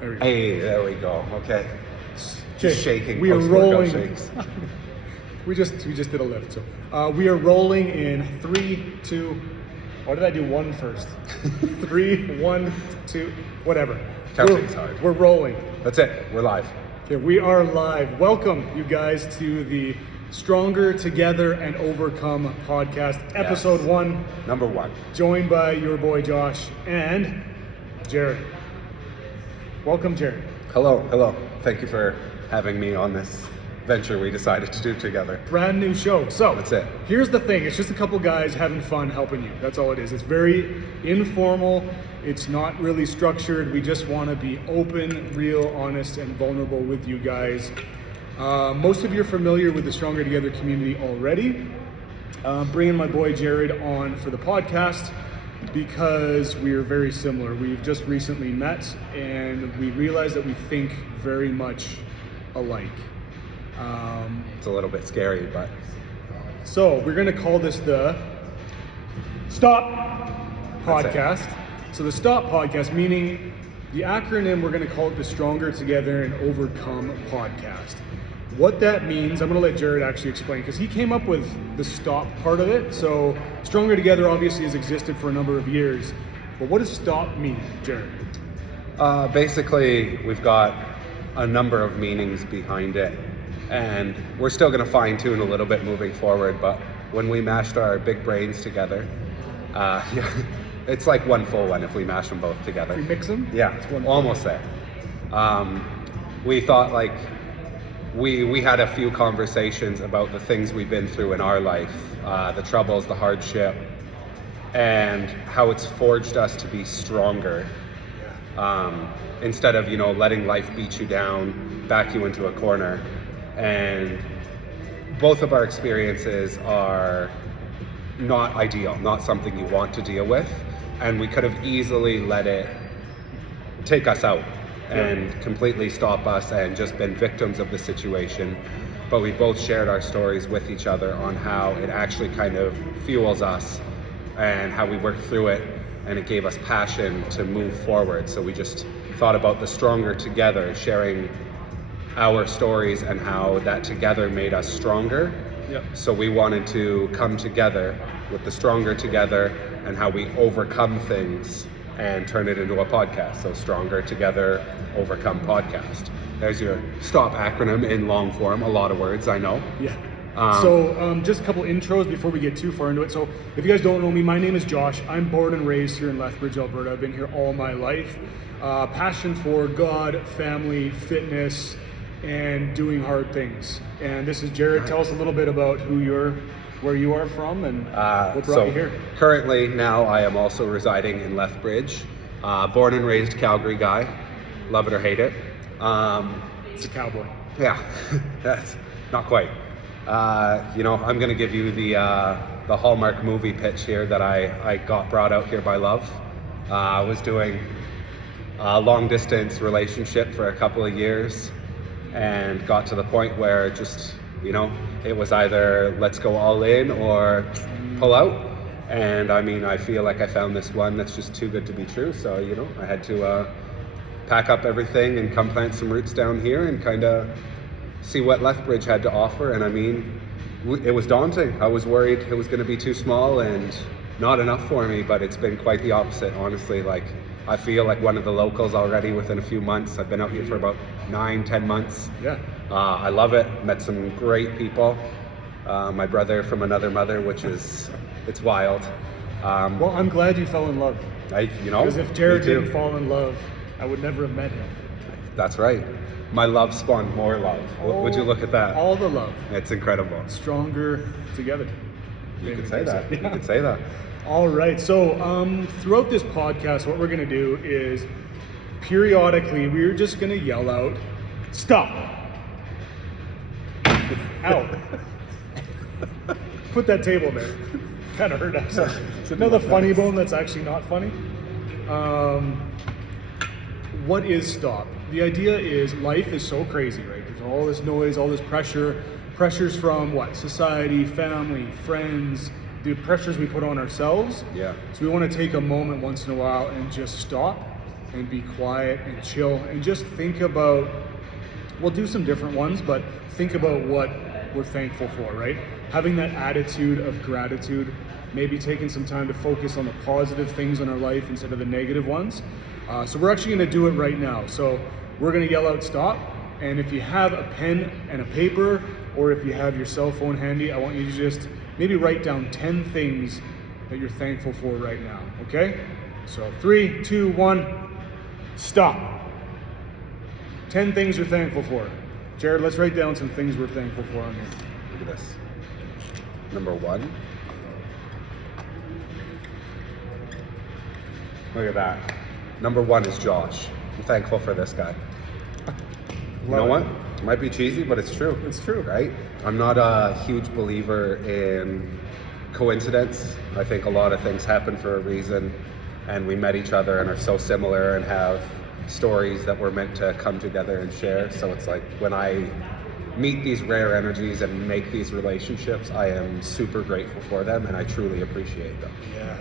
There we go. Hey, there we go. Okay. Okay, Just shaking. we are post-workout rolling. shakes. we just did a lift. So we are rolling in 3, 2. Why did I do 1 first? 3, 1, 2, whatever. Counting's hard. We're rolling. That's it. We're live. Okay, we are live. Welcome, you guys, to the Stronger Together and Overcome podcast, episode 1. Number 1. Joined by your boy Josh and Jared. Welcome, Jared. Hello. Thank you for having me on this venture we decided to do together. Brand new show. So That's it. Here's the thing. It's just a couple guys having fun helping you. That's all it is. It's very informal. It's not really structured. We just want to be open, real, honest, and vulnerable with you guys. Most of you are familiar with the Stronger Together community already. Bringing my boy Jared on for the podcast because we are very similar. We've just recently met and we realized that we think very much alike. It's a little bit scary, but So we're going to call this the Stop Podcast. So the Stop Podcast, meaning the acronym, we're going to call it the Stronger Together and Overcome Podcast. What that means, I'm going to let Jared actually explain because he came up with the stop part of it. So Stronger Together obviously has existed for a number of years. But what does stop mean, Jared? basically we've got a number of meanings behind it. And we're still going to fine tune a little bit moving forward, but when we mashed our big brains together, it's like one full one if we mash them both together. If we mix them? Yeah, It's one almost there. We thought like we had a few conversations about the things we've been through in our life, the troubles, the hardship, and how it's forged us to be stronger. Instead of letting life beat you down, back you into a corner. And both of our experiences are not ideal, not something you want to deal with. And we could have easily let it take us out and completely stop us and just been victims of the situation. But we both shared our stories with each other on how it actually kind of fuels us and how we work through it. And it gave us passion to move forward. So we just thought about the Stronger Together, sharing our stories and how that together made us stronger. Yep. So we wanted to come together with the Stronger Together and how we overcome things and turn it into a podcast. So Stronger Together, Overcome Podcast. There's your STOP acronym in long form. A lot of words, I know. Yeah. So just a couple intros before we get too far into it. So if you guys don't know me, my name is Josh. I'm born and raised here in Lethbridge, Alberta. I've been here all my life. Passion for God, family, fitness, and doing hard things. And this is Jared. Tell us a little bit about where you are from and what brought you here. Currently now I am also residing in Lethbridge. Born and raised Calgary guy. Love it or hate it. It's a cowboy. Yeah, that's not quite. I'm going to give you the Hallmark movie pitch here that I got brought out here by love. I was doing a long distance relationship for a couple of years and got to the point where just, it was either let's go all in or pull out. And I feel like I found this one that's just too good to be true. So, I had to pack up everything and come plant some roots down here and kind of see what Lethbridge had to offer. And it was daunting. I was worried it was going to be too small and not enough for me, but it's been quite the opposite, honestly. Like, I feel like one of the locals already within a few months. I've been out here for about 9-10 months. Yeah. I love it. Met some great people. My brother from another mother, which is, it's wild. Well, I'm glad you fell in love. Because if Jared didn't fall in love, I would never have met him. That's right. My love spawned more love. Would you look at that? All the love. It's incredible. Stronger together. You can say that. You can say that. All right. So throughout this podcast, what we're going to do is periodically we're just going to yell out, "Stop!" Out. Put that table there. Kind of hurt us. So another funny bone that's actually not funny. What is stop? The idea is life is so crazy, right? There's all this noise, all this pressure. Pressures from what? Society, family, friends, the pressures we put on ourselves. Yeah. So we want to take a moment once in a while and just stop and be quiet and chill and just think about, we'll do some different ones, but think about what we're thankful for, right? Having that attitude of gratitude, maybe taking some time to focus on the positive things in our life instead of the negative ones. So we're actually gonna do it right now. So we're gonna yell out stop, and if you have a pen and a paper, or if you have your cell phone handy, I want you to just maybe write down 10 things that you're thankful for right now, okay? So 3, 2, 1, stop. 10 things you're thankful for. Jared, let's write down some things we're thankful for on here. Look at this. Number 1. Look at that. Number 1 is Josh. I'm thankful for this guy. You know what? It might be cheesy, but it's true. It's true. Right? I'm not a huge believer in coincidence. I think a lot of things happen for a reason, and we met each other and are so similar and have stories that we're meant to come together and share. So it's like when I meet these rare energies and make these relationships, I am super grateful for them and I truly appreciate them. Yeah.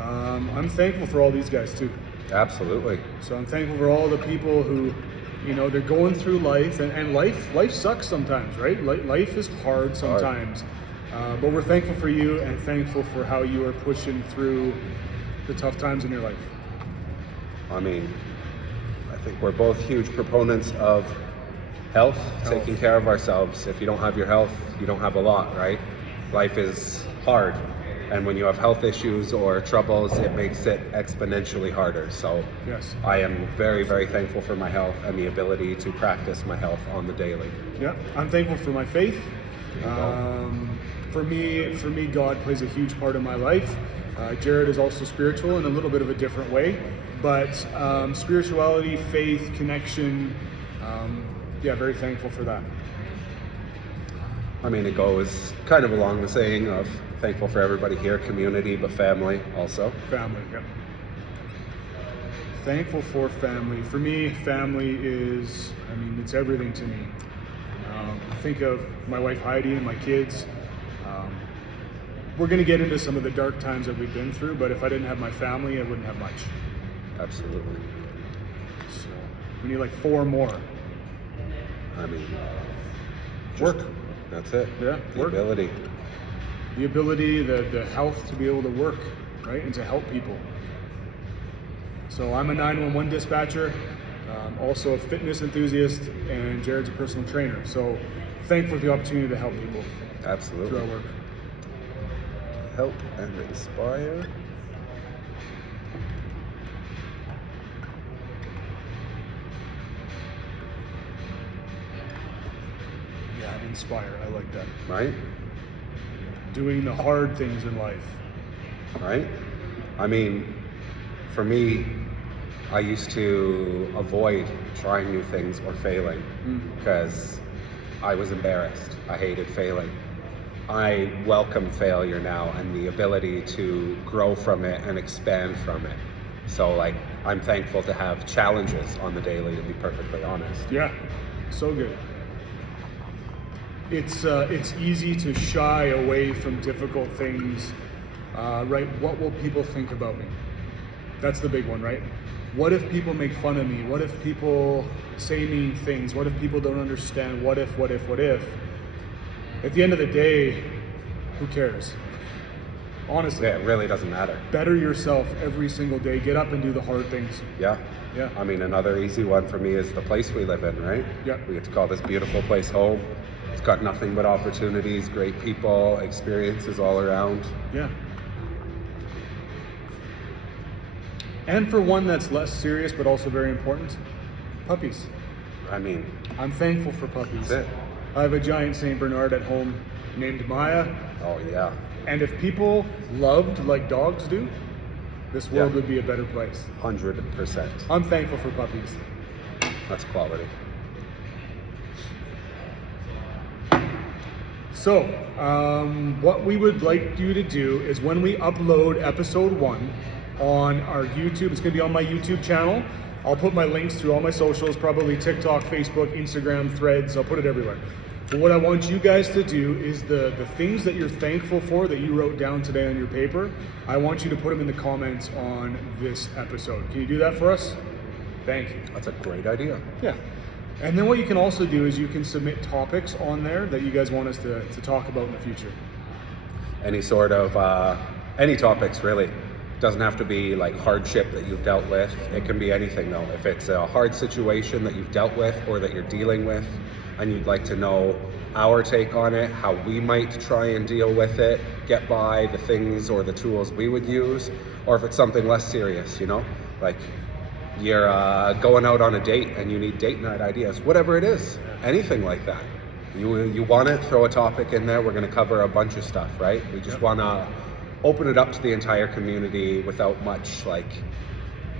I'm thankful for all these guys too. Absolutely. So I'm thankful for all the people who, you know, they're going through life, and life sucks sometimes, right? Life is hard sometimes. But we're thankful for you and thankful for how you are pushing through the tough times in your life. I mean, I think we're both huge proponents of health, taking care of ourselves. If you don't have your health, you don't have a lot, right? Life is hard. And when you have health issues or troubles, it makes it exponentially harder. So yes, I am very, very thankful for my health and the ability to practice my health on the daily. Yeah, I'm thankful for my faith. For me, God plays a huge part in my life. Jared is also spiritual in a little bit of a different way, but spirituality, faith, connection, yeah, very thankful for that. I mean, it goes kind of along the saying of thankful for everybody here, community, but family also. Family, yeah. Thankful for family. For me, family is, I mean, it's everything to me. I think of my wife Heidi and my kids. We're going to get into some of the dark times that we've been through, but if I didn't have my family, I wouldn't have much. Absolutely. So we need like 4 more. I mean, Work. That's it. Yeah, The work. ability. The ability, the health to be able to work, right, and to help people. So I'm a 911 dispatcher, also a fitness enthusiast, and Jared's a personal trainer. So thankful for the opportunity to help people Absolutely. through our work. Help and inspire. Yeah, inspire. I like that. Right? Doing the hard things in life. Right? I mean, for me, I used to avoid trying new things or failing because I was embarrassed. I hated failing. I welcome failure now and the ability to grow from it and expand from it. So like, I'm thankful to have challenges on the daily, to be perfectly honest. Yeah, so good. It's easy to shy away from difficult things, right? What will people think about me? That's the big one, right? What if people make fun of me? What if people say mean things? What if people don't understand? What if? At the end of the day, who cares? Honestly. Yeah, it really doesn't matter. Better yourself every single day. Get up and do the hard things. Yeah. Yeah. I mean, another easy one for me is the place we live in, right? Yeah. We get to call this beautiful place home. It's got nothing but opportunities, great people, experiences all around. Yeah. And for one that's less serious but also very important, puppies. I mean, I'm thankful for puppies. that's it. I have a giant Saint Bernard at home named Maya, Oh, yeah. and if people loved like dogs do, this world Yeah. would be a better place. 100%. I'm thankful for puppies. That's quality. So, what we would like you to do is when we upload episode 1 on our YouTube, it's going to be on my YouTube channel. I'll put my links through all my socials, probably TikTok, Facebook, Instagram, Threads. I'll put it everywhere. But what I want you guys to do is the things that you're thankful for that you wrote down today on your paper, I want you to put them in the comments on this episode. Can you do that for us? Thank you. That's a great idea. Yeah. And then what you can also do is you can submit topics on there that you guys want us to talk about in the future. Any sort of, any topics really. Doesn't have to be like hardship that you've dealt with. It can be anything though. If it's a hard situation that you've dealt with or that you're dealing with and you'd like to know our take on it, how we might try and deal with it, get by, the things or the tools we would use, or if it's something less serious, you know, like you're going out on a date and you need date night ideas, whatever it is, anything like that. You want it, throw a topic in there. We're going to cover a bunch of stuff, right? We just want to open it up to the entire community without much like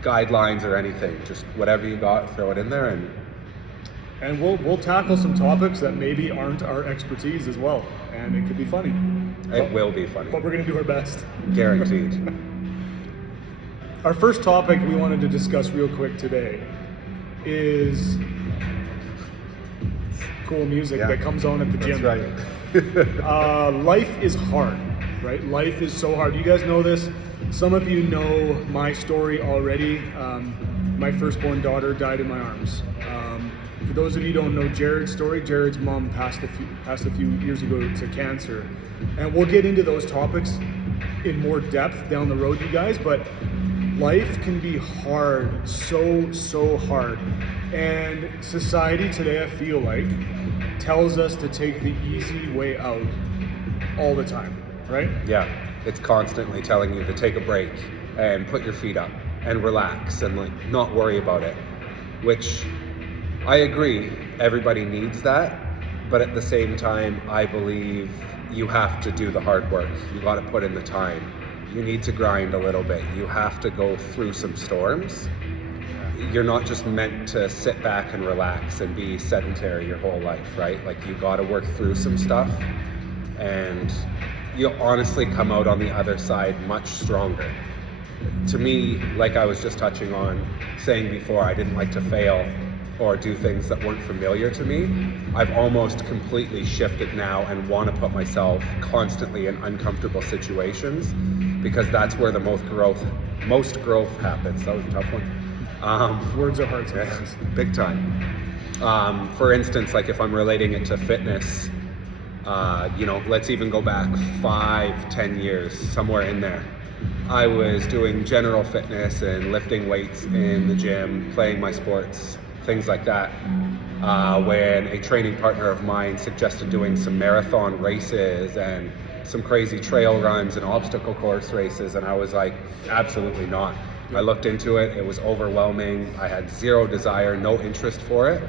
guidelines or anything. Just whatever you got, throw it in there, and we'll tackle some topics that maybe aren't our expertise as well, and it could be funny. It will be funny. But we're going to do our best. Guaranteed. Our first topic we wanted to discuss real quick today is cool music that comes on at the gym. That's right. Life is hard, right? Life is so hard. You guys know this. Some of you know my story already. My firstborn daughter died in my arms. For those of you who don't know Jared's story, Jared's mom passed a few years ago to cancer. And we'll get into those topics in more depth down the road, you guys, but life can be hard, so hard. And society today, I feel like, tells us to take the easy way out all the time, right? Yeah, it's constantly telling you to take a break and put your feet up and relax and like not worry about it, which I agree, everybody needs that, but at the same time, I believe you have to do the hard work. You got to put in the time. You need to grind a little bit. You have to go through some storms. You're not just meant to sit back and relax and be sedentary your whole life, right? Like you got to work through some stuff, and you'll honestly come out on the other side much stronger. To me, like I was just touching on, saying before, I didn't like to fail or do things that weren't familiar to me. I've almost completely shifted now and want to put myself constantly in uncomfortable situations because that's where the most growth happens. That was a tough one. Words are hard sometimes. Big time. For instance, like if I'm relating it to fitness, let's even go back 5-10 years, somewhere in there. I was doing general fitness and lifting weights in the gym, playing my sports, things like that, when a training partner of mine suggested doing some marathon races and some crazy trail runs and obstacle course races, and I was like, absolutely not. I looked into it, it was overwhelming, I had zero desire, no interest for it,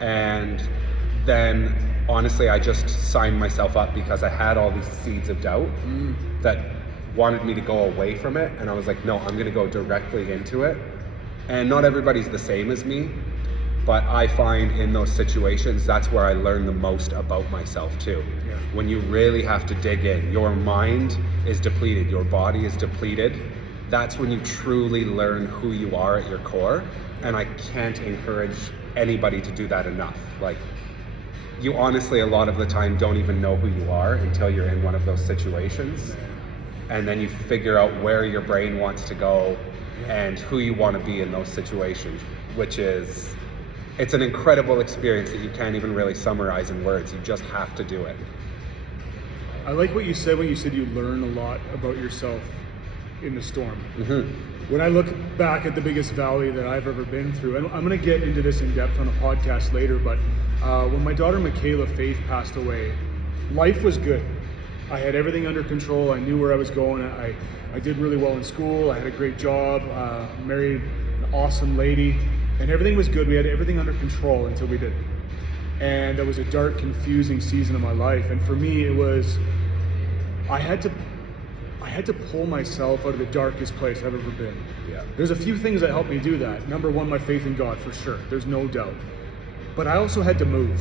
and then honestly I just signed myself up because I had all these seeds of doubt that wanted me to go away from it, and I was like, no, I'm going to go directly into it. And not everybody's the same as me, but I find in those situations, that's where I learn the most about myself too. Yeah. When you really have to dig in, your mind is depleted, your body is depleted, that's when you truly learn who you are at your core. And I can't encourage anybody to do that enough. Like, you honestly, a lot of the time, don't even know who you are until you're in one of those situations. And then you figure out where your brain wants to go and who you want to be in those situations, which is, it's an incredible experience that you can't even really summarize in words. You just have to do it. I like what you said when you said you learn a lot about yourself in the storm. Mm-hmm. When I look back at the biggest valley that I've ever been through, and I'm going to get into this in depth on a podcast later, but when my daughter Michaela Faith passed away, life was good. I had everything under control. I knew where I was going. I did really well in school. I had a great job, married an awesome lady, and everything was good. We had everything under control until we didn't. And that was a dark, confusing season of my life. And for me, it was, I had to pull myself out of the darkest place I've ever been. Yeah. There's a few things that helped me do that. Number one, my faith in God, for sure. There's no doubt. But I also had to move.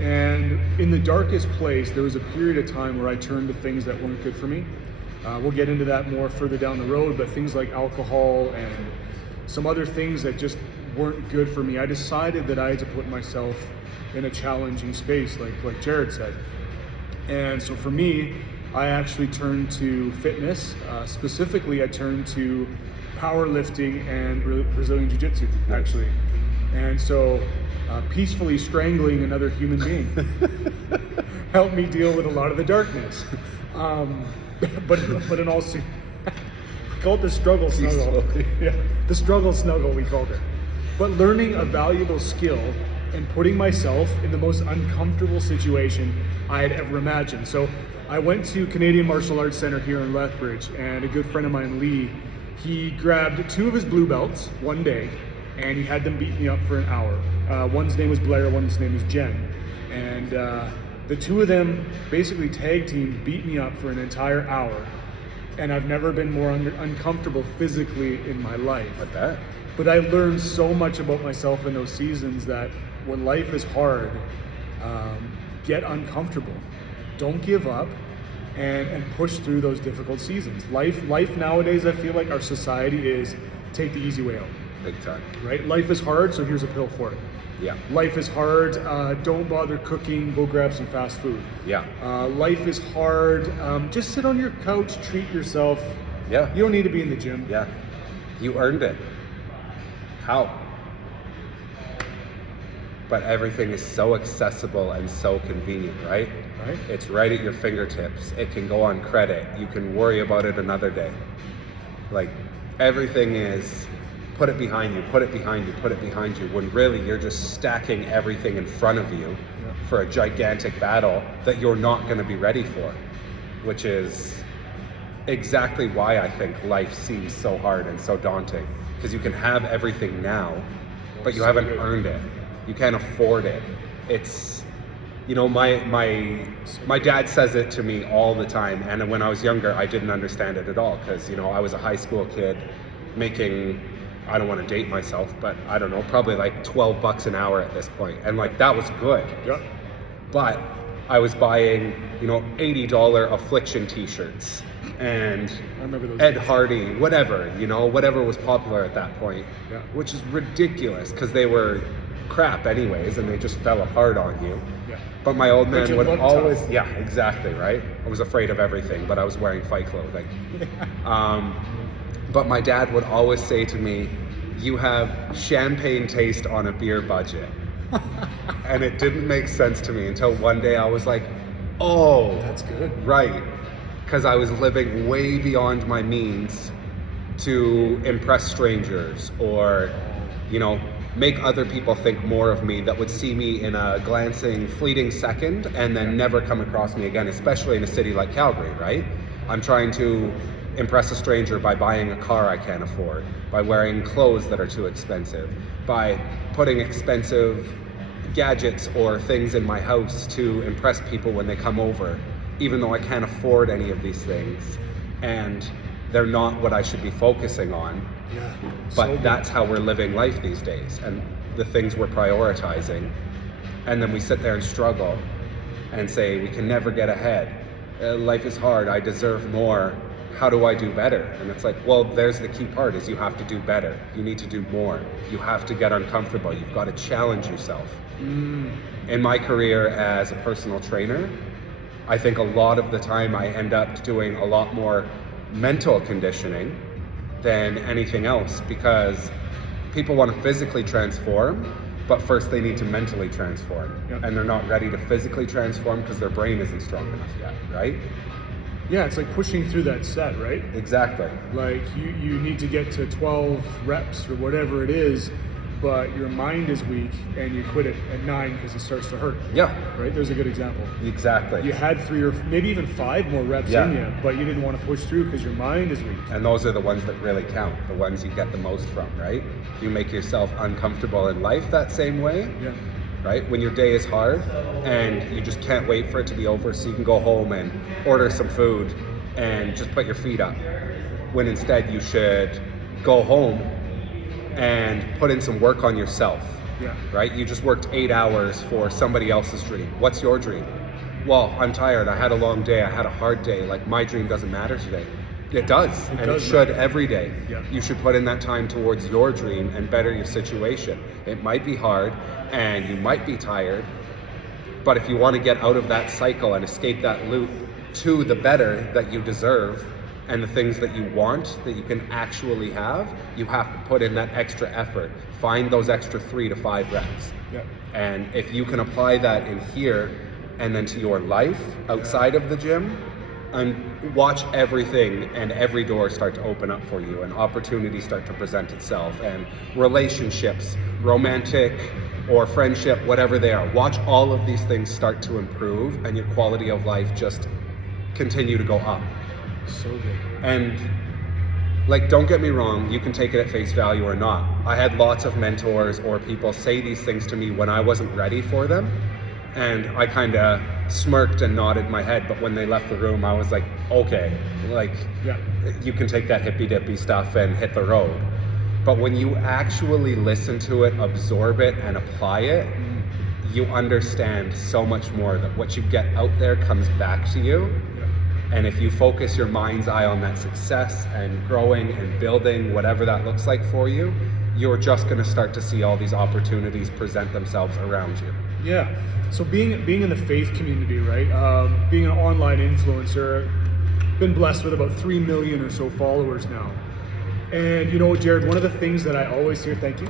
And in the darkest place, there was a period of time where I turned to things that weren't good for me. We'll get into that more further down the road, but things like alcohol and some other things that just weren't good for me, I decided that I had to put myself in a challenging space, like Jared said. And so for me, I actually turned to fitness. Specifically, I turned to powerlifting and Brazilian Jiu-Jitsu, actually. And so peacefully strangling another human being helped me deal with a lot of the darkness. But in all seriousness, we called it the struggle snuggle. Yeah, the struggle snuggle, we called it. But learning a valuable skill and putting myself in the most uncomfortable situation I had ever imagined. So I went to Canadian Martial Arts Center here in Lethbridge, and a good friend of mine, Lee, he grabbed 2 of his blue belts one day, and he had them beat me up for an hour. One's name was Blair, one's name was Jen. And the 2 of them basically tag teamed, beat me up for an entire hour. And I've never been more uncomfortable physically in my life. Like that? But I learned so much about myself in those seasons that when life is hard, get uncomfortable. Don't give up and push through those difficult seasons. Life nowadays, I feel like our society is take the easy way out. Big time. Right? Life is hard, so here's a pill for it. Yeah. Life is hard, don't bother cooking, go grab some fast food. Yeah. Life is hard, just sit on your couch, treat yourself. Yeah. You don't need to be in the gym. Yeah. You earned it. How? But everything is so accessible and so convenient, right? Right. It's right at your fingertips. It can go on credit. You can worry about it another day. Like, everything is put it behind you, put it behind you, put it behind you, when really you're just stacking everything in front of you for a gigantic battle that you're not going to be ready for, which is exactly why I think life seems so hard and so daunting, because you can have everything now, but you haven't earned it. You can't afford it. It's, you know, my dad says it to me all the time, and when I was younger, I didn't understand it at all, because, you know, I was a high school kid making, I don't want to date myself, but I don't know, probably like $12 an hour at this point, and like that was good. Yeah. But I was buying, you know, $80 Affliction t-shirts and I remember those Ed days. Hardy, whatever, you know, whatever was popular at that point, Yeah. which is ridiculous because they were crap anyways and they just fell apart on you. Yeah. But my old But man you would looked always, tough. yeah, exactly, right? I was afraid of everything, but I was wearing fight clothing. But my dad would always say to me, you have champagne taste on a beer budget. And it didn't make sense to me until one day I was like, oh, That's good. right. Because I was living way beyond my means to impress strangers or, you know, make other people think more of me that would see me in a glancing, fleeting second and then never come across me again, especially in a city like Calgary, right? I'm trying to impress a stranger by buying a car I can't afford, by wearing clothes that are too expensive, by putting expensive gadgets or things in my house to impress people when they come over, even though I can't afford any of these things and they're not what I should be focusing on. Yeah. But So good. that's how we're living life these days and the things we're prioritizing. And then we sit there and struggle and say, we can never get ahead. Life is hard, I deserve more. How do I do better? And it's like, well, there's the key part is you have to do better. You need to do more. You have to get uncomfortable. You've got to challenge yourself. In my career as a personal trainer, I think a lot of the time I end up doing a lot more mental conditioning than anything else because people want to physically transform, but first they need to mentally transform. Yep. And they're not ready to physically transform because their brain isn't strong enough yet, right? Yeah, it's like pushing through that set, right? Exactly. Like you need to get to 12 reps or whatever it is, but your mind is weak and you quit it at 9 because it starts to hurt. Yeah, Right? There's a good example. exactly. You had 3 or maybe even 5 more reps Yeah. in you, but you didn't want to push through because your mind is weak. And those are the ones that really count, the ones you get the most from, right? You make yourself uncomfortable in life that same way, Yeah. right? When your day is hard and you just can't wait for it to be over so you can go home and order some food and just put your feet up. When instead you should go home and put in some work on yourself, Yeah. right? You just worked 8 hours for somebody else's dream. What's your dream? Well, I'm tired. I had a long day. I had a hard day. Like, my dream doesn't matter today. It does, and does it should matter. every day. Yeah. You should put in that time towards your dream and better your situation. It might be hard and you might be tired, but if you want to get out of that cycle and escape that loop to the better that you deserve and the things that you want that you can actually have, you have to put in that extra effort. Find those extra 3 to 5 reps. Yeah. And if you can apply that in here and then to your life outside of the gym, and watch everything and every door start to open up for you and opportunities start to present itself and relationships, romantic or friendship, whatever they are. Watch all of these things start to improve and your quality of life just continue to go up. So good. And like, don't get me wrong, you can take it at face value or not. I had lots of mentors or people say these things to me when I wasn't ready for them. And I kind of smirked and nodded my head, but when they left the room, I was like, okay, like, you can take that hippy dippy stuff and hit the road. But when you actually listen to it, absorb it, and apply it, you understand so much more that what you get out there comes back to you. And if you focus your mind's eye on that success and growing and building, whatever that looks like for you, you're just going to start to see all these opportunities present themselves around you. Yeah. So being in the faith community, right? Being an online influencer, been blessed with about 3 million or so followers now. And you know, Jared, one of the things that I always hear, thank you.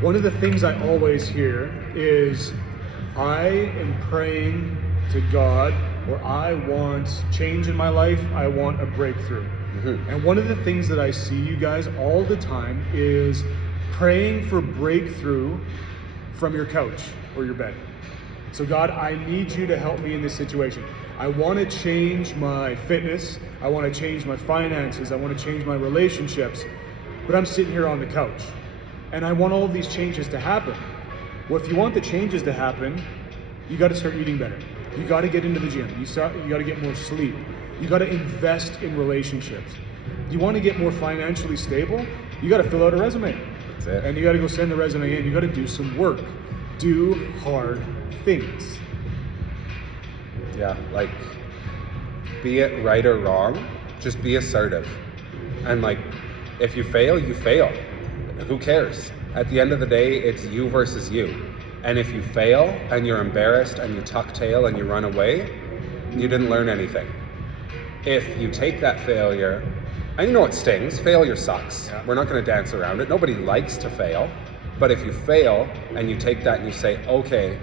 One of the things I always hear is, I am praying to God, or I want change in my life, I want a breakthrough. Mm-hmm. And one of the things that I see you guys all the time is praying for breakthrough from your couch or your bed. So God, I need you to help me in this situation. I want to change my fitness. I want to change my finances. I want to change my relationships. But I'm sitting here on the couch and I want all of these changes to happen. Well, if you want the changes to happen, you got to start eating better. You got to get into the gym. You got to get more sleep. You got to invest in relationships. You want to get more financially stable, you got to fill out a resume. That's it. And you got to go send the resume in. You got to do some work. Do hard things. Yeah, like, be it right or wrong, just be assertive. And like, if you fail, you fail. Who cares? At the end of the day, it's you versus you. And if you fail and you're embarrassed and you tuck tail and you run away, you didn't learn anything. If you take that failure, and you know it stings, failure sucks. Yeah. We're not going to dance around it. Nobody likes to fail. But if you fail and you take that and you say, okay,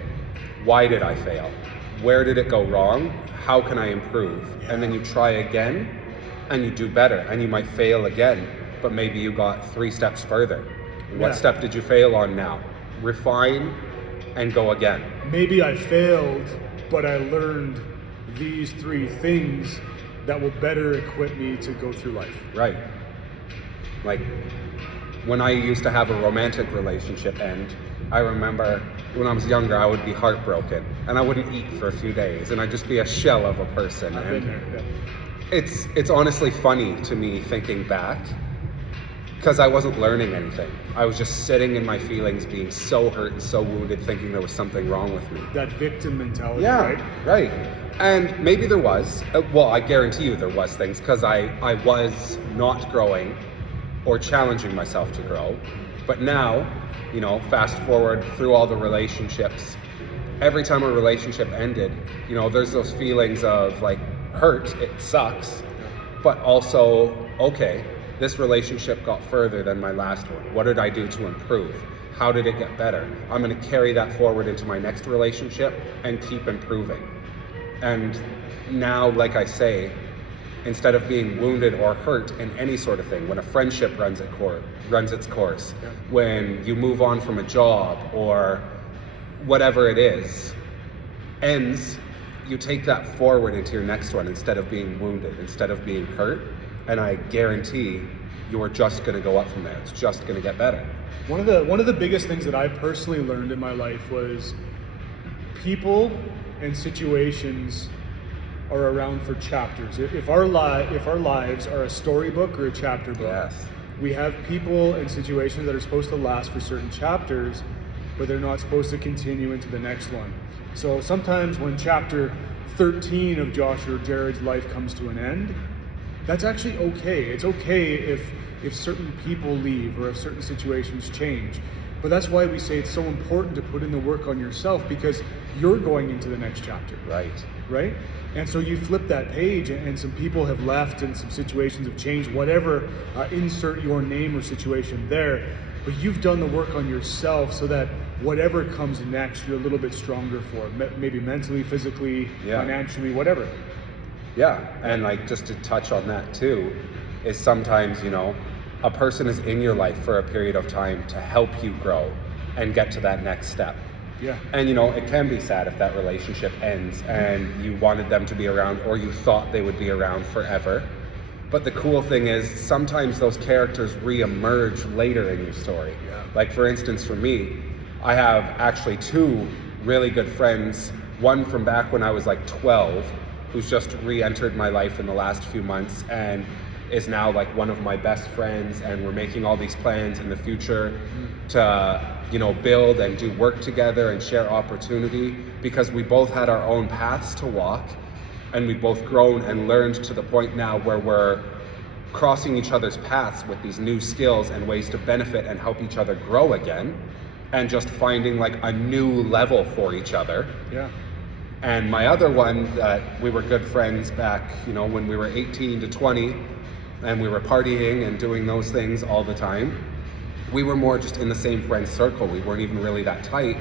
why did I fail? Where did it go wrong? How can I improve? Yeah. And then you try again and you do better, and you might fail again, but maybe you got 3 steps further. What step did you fail on now? Refine and go again. Maybe I failed, but I learned these 3 things that will better equip me to go through life. Right. Like, when I used to have a romantic relationship end, I remember when I was younger, I would be heartbroken and I wouldn't eat for a few days and I'd just be a shell of a person. I've been there, yeah. It's honestly funny to me thinking back, because I wasn't learning anything. I was just sitting in my feelings, being so hurt and so wounded, thinking there was something wrong with me. That victim mentality, right? And maybe there was. Well, I guarantee you there was things, because I was not growing or challenging myself to grow. But now, you know, fast forward through all the relationships, every time a relationship ended, you know, there's those feelings of like hurt, it sucks, but also, okay, this relationship got further than my last one. What did I do to improve? How did it get better? I'm going to carry that forward into my next relationship and keep improving. And now, like I say, instead of being wounded or hurt in any sort of thing, when a friendship runs its course, when you move on from a job or whatever it is, ends, you take that forward into your next one instead of being wounded, instead of being hurt. And I guarantee you're just going to go up from there. It's just going to get better. One of the biggest things that I personally learned in my life was people and situations are around for chapters. If our lives are a storybook or a chapter book, we have people and situations that are supposed to last for certain chapters, but they're not supposed to continue into the next one. So sometimes when chapter 13 of Josh or Jared's life comes to an end, that's actually okay. It's okay if certain people leave or if certain situations change. But that's why we say it's so important to put in the work on yourself, because you're going into the next chapter. Right? And so you flip that page and some people have left and some situations have changed, whatever, insert your name or situation there. But you've done the work on yourself so that whatever comes next, you're a little bit stronger for it. Maybe mentally, physically, financially, whatever. Yeah, and like just to touch on that too, is sometimes, a person is in your life for a period of time to help you grow and get to that next step. Yeah. And it can be sad if that relationship ends and you wanted them to be around or you thought they would be around forever. But the cool thing is sometimes those characters re-emerge later in your story. Yeah. Like for instance, for me, I have actually two really good friends, one from back when I was like 12, who's just re-entered my life in the last few months and is now like one of my best friends, and we're making all these plans in the future to build and do work together and share opportunity, because we both had our own paths to walk and we've both grown and learned to the point now where we're crossing each other's paths with these new skills and ways to benefit and help each other grow again, and just finding like a new level for each other. Yeah. And my other one that we were good friends back, when we were 18 to 20 and we were partying and doing those things all the time. We were more just in the same friend circle. We weren't even really that tight.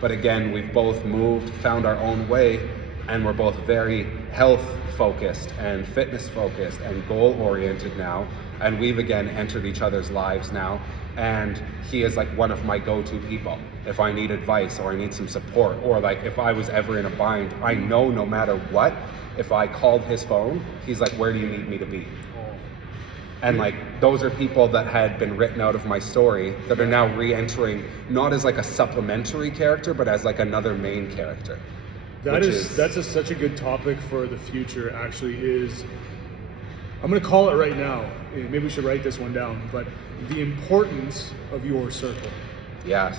But again, we've both moved, found our own way, and we're both very health focused and fitness focused and goal oriented now. And we've again entered each other's lives now. And he is like one of my go-to people. If I need advice or I need some support, or like if I was ever in a bind, I know no matter what, if I called his phone, he's like, where do you need me to be? And like those are people that had been written out of my story that are now re-entering, not as like a supplementary character, but as like another main character. That's such a good topic for the future. Actually, I'm going to call it right now. Maybe we should write this one down. But the importance of your circle. Yes,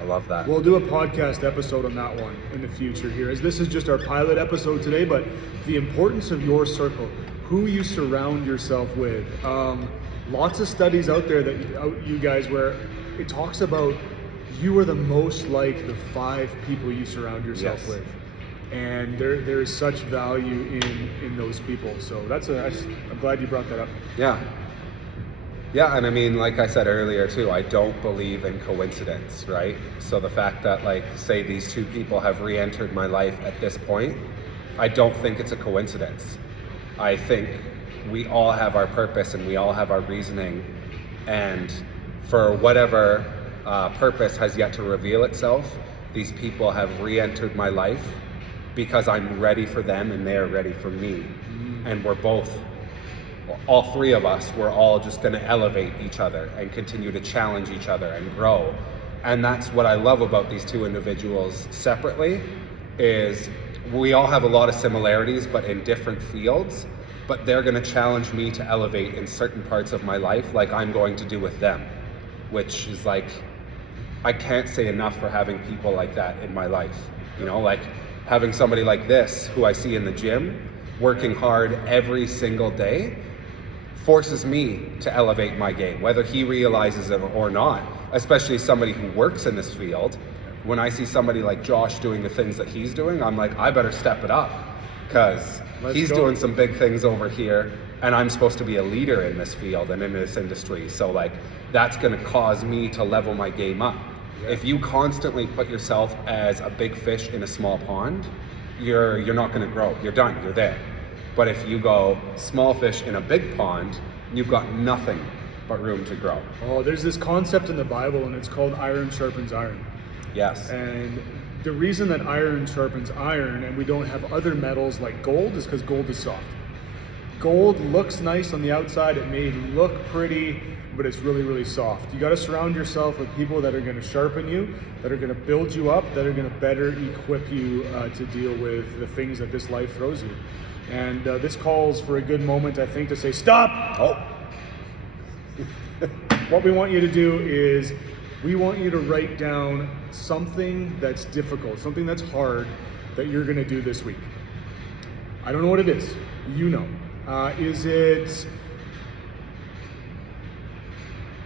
I love that. We'll do a podcast episode on that one in the future here, as this is just our pilot episode today. But the importance of your circle. Who you surround yourself with. Lots of studies out there that you guys, where it talks about you are the most like the 5 people you surround yourself with, and there is such value in those people. So I'm glad you brought that up. Yeah, and I mean, like I said earlier too, I don't believe in coincidence, right? So the fact that like, say these 2 people have re-entered my life at this point, I don't think it's a coincidence. I think we all have our purpose and we all have our reasoning, and for whatever purpose has yet to reveal itself, these people have re-entered my life because I'm ready for them and they're ready for me. And we're both, all 3 of us, we're all just going to elevate each other and continue to challenge each other and grow. And that's what I love about these 2 individuals separately, is we all have a lot of similarities, but in different fields, but they're going to challenge me to elevate in certain parts of my life, like I'm going to do with them, which is like, I can't say enough for having people like that in my life. Like having somebody like this, who I see in the gym, working hard every single day, forces me to elevate my game, whether he realizes it or not, especially somebody who works in this field. When I see somebody like Josh doing the things that he's doing, I'm like, I better step it up, because he's doing some big things over here and I'm supposed to be a leader in this field and in this industry. So like, that's going to cause me to level my game up. Yeah. If you constantly put yourself as a big fish in a small pond, you're not going to grow. You're done. You're there. But if you go small fish in a big pond, you've got nothing but room to grow. Oh, there's this concept in the Bible, and it's called iron sharpens iron. Yes. And the reason that iron sharpens iron and we don't have other metals like gold is because gold is soft. Gold looks nice on the outside. It may look pretty, but it's really, really soft. You got to surround yourself with people that are going to sharpen you, that are going to build you up, that are going to better equip you to deal with the things that this life throws you. And this calls for a good moment, I think, to say, stop! Oh. What we want you to do is, we want you to write down something that's difficult, something that's hard that you're going to do this week. I don't know what it is. You know. Is it,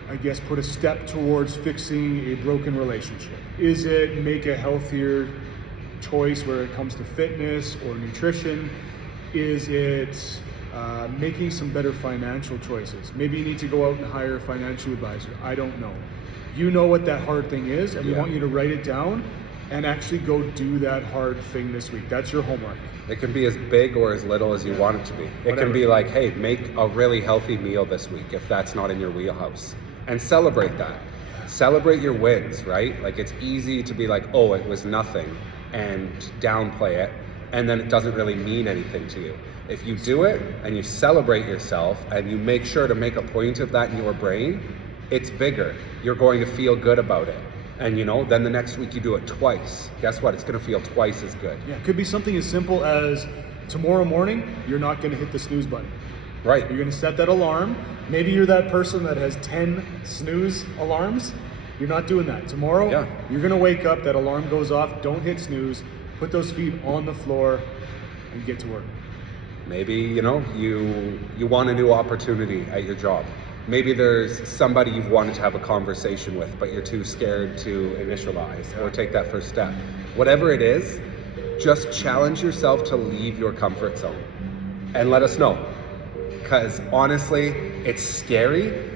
I guess, put a step towards fixing a broken relationship? Is it make a healthier choice where it comes to fitness or nutrition? Is it making some better financial choices? Maybe you need to go out and hire a financial advisor. I don't know. You know what that hard thing is, and we want you to write it down and actually go do that hard thing this week. That's your homework. It can be as big or as little as you want it to be. It can be like, hey, make a really healthy meal this week if that's not in your wheelhouse. And celebrate that. Celebrate your wins, right? Like, it's easy to be like, oh, it was nothing, and downplay it, and then it doesn't really mean anything to you. If you do it and you celebrate yourself and you make sure to make a point of that in your brain, it's bigger. You're going to feel good about it. And then the next week you do it twice. Guess what? It's going to feel twice as good. Yeah, it could be something as simple as tomorrow morning, you're not going to hit the snooze button. Right. You're going to set that alarm. Maybe you're that person that has 10 snooze alarms. You're not doing that. Tomorrow, you're going to wake up, that alarm goes off, don't hit snooze, put those feet on the floor and get to work. Maybe, you want a new opportunity at your job. Maybe there's somebody you've wanted to have a conversation with, but you're too scared to initialize or take that first step. Whatever it is, just challenge yourself to leave your comfort zone and let us know. Because honestly, it's scary,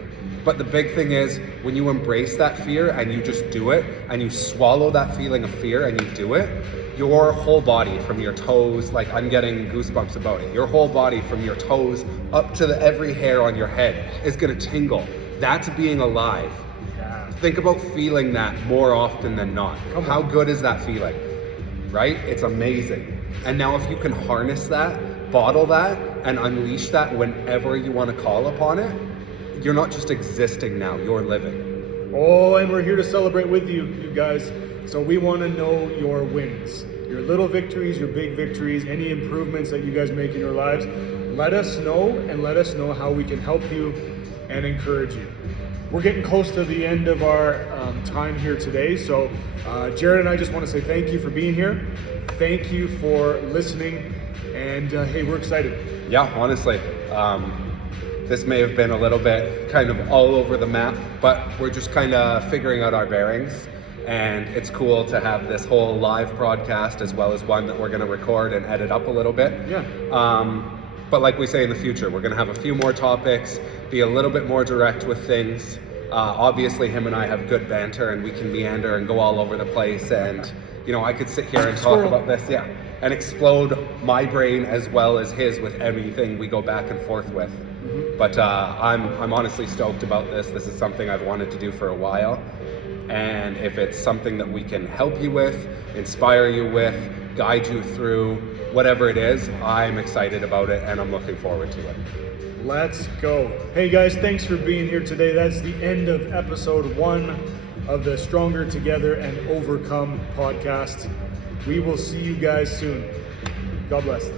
but the big thing is when you embrace that fear and you just do it and you swallow that feeling of fear and you do it, your whole body from your toes, like I'm getting goosebumps about it, your whole body from your toes up to every hair on your head is gonna tingle. That's being alive. Yeah. Think about feeling that more often than not. How good is that feeling, right? It's amazing. And now if you can harness that, bottle that, and unleash that whenever you wanna call upon it, you're not just existing now, you're living. Oh, and we're here to celebrate with you, you guys. So we want to know your wins, your little victories, your big victories, any improvements that you guys make in your lives. Let us know, and let us know how we can help you and encourage you. We're getting close to the end of our time here today. So Jared and I just want to say thank you for being here. Thank you for listening. And hey, we're excited. Yeah, honestly. This may have been a little bit kind of all over the map, but we're just kind of figuring out our bearings. And it's cool to have this whole live broadcast as well as one that we're going to record and edit up a little bit. Yeah. But like we say in the future, we're going to have a few more topics, be a little bit more direct with things. Obviously, him and I have good banter and we can meander and go all over the place. And, I could sit here and talk about this, and explode my brain as well as his with anything we go back and forth with. Mm-hmm. But I'm honestly stoked about this. This is something I've wanted to do for a while. And if it's something that we can help you with, inspire you with, guide you through, whatever it is, I'm excited about it and I'm looking forward to it. Let's go. Hey guys, thanks for being here today. That's the end of episode 1 of the Stronger Together and Overcome podcast. We will see you guys soon. God bless.